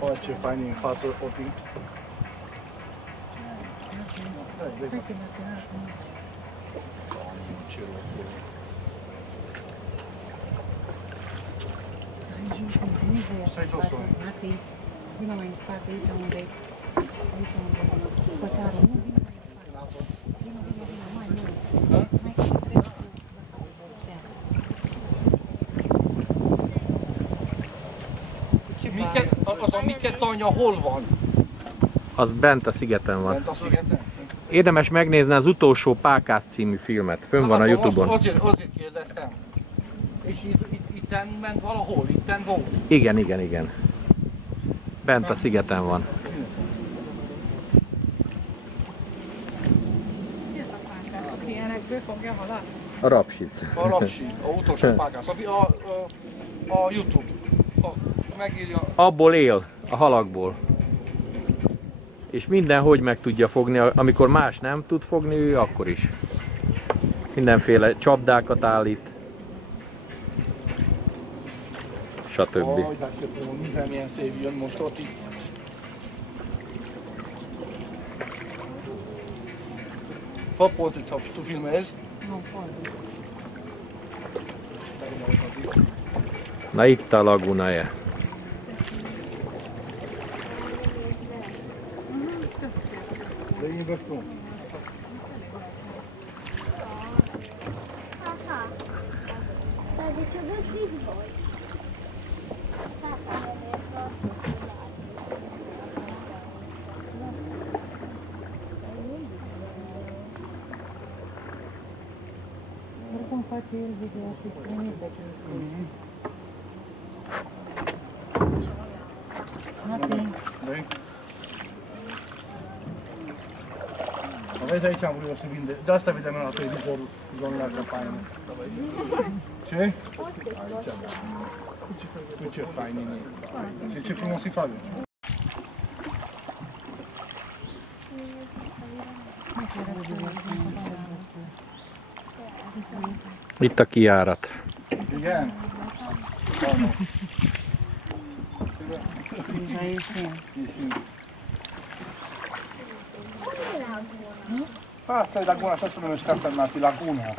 Olha ce fain e în față, Oti. Stai jos, Oti. Vino mai în spate, aici unde van spătarul. Nu, vino mai în spate. Vino, mai mult. Mai că Az a Miket anya hol van? Az bent a szigeten van. Bent a szigeten? Érdemes megnézni az utolsó Pákász című filmet. Fönn van a Youtube-on. Azért kérdeztem. És itten ment valahol? Itten volt? Igen. Bent a szigeten van. Mi ez a Pákász, aki ilyenekből fogja halat? A Rapsic. A Rapsi, a utolsó Pákász. A Youtube. Megírja. Abból él, a halakból. És mindenhogy meg tudja fogni, amikor más nem tud fogni, ő akkor is. Mindenféle csapdákat állít. Stb. Hogy látjuk, nézem, milyen szép jön most ott így. Fapoltit, ha tu filmez. Na itt a lagunaja. De én beszélom. De ce vezi voi? Oricum face el video, să-i trimite. Mati. Vezi aici am vrut să vinde. De asta vedem la televizorul zonul la campanie. Ce? Aici, da. Tu ce fain e. Și ce frumos e Fabio. Itt a kijárat. Igen? Asta e laguna, așa se numește Casa Nati, laguna.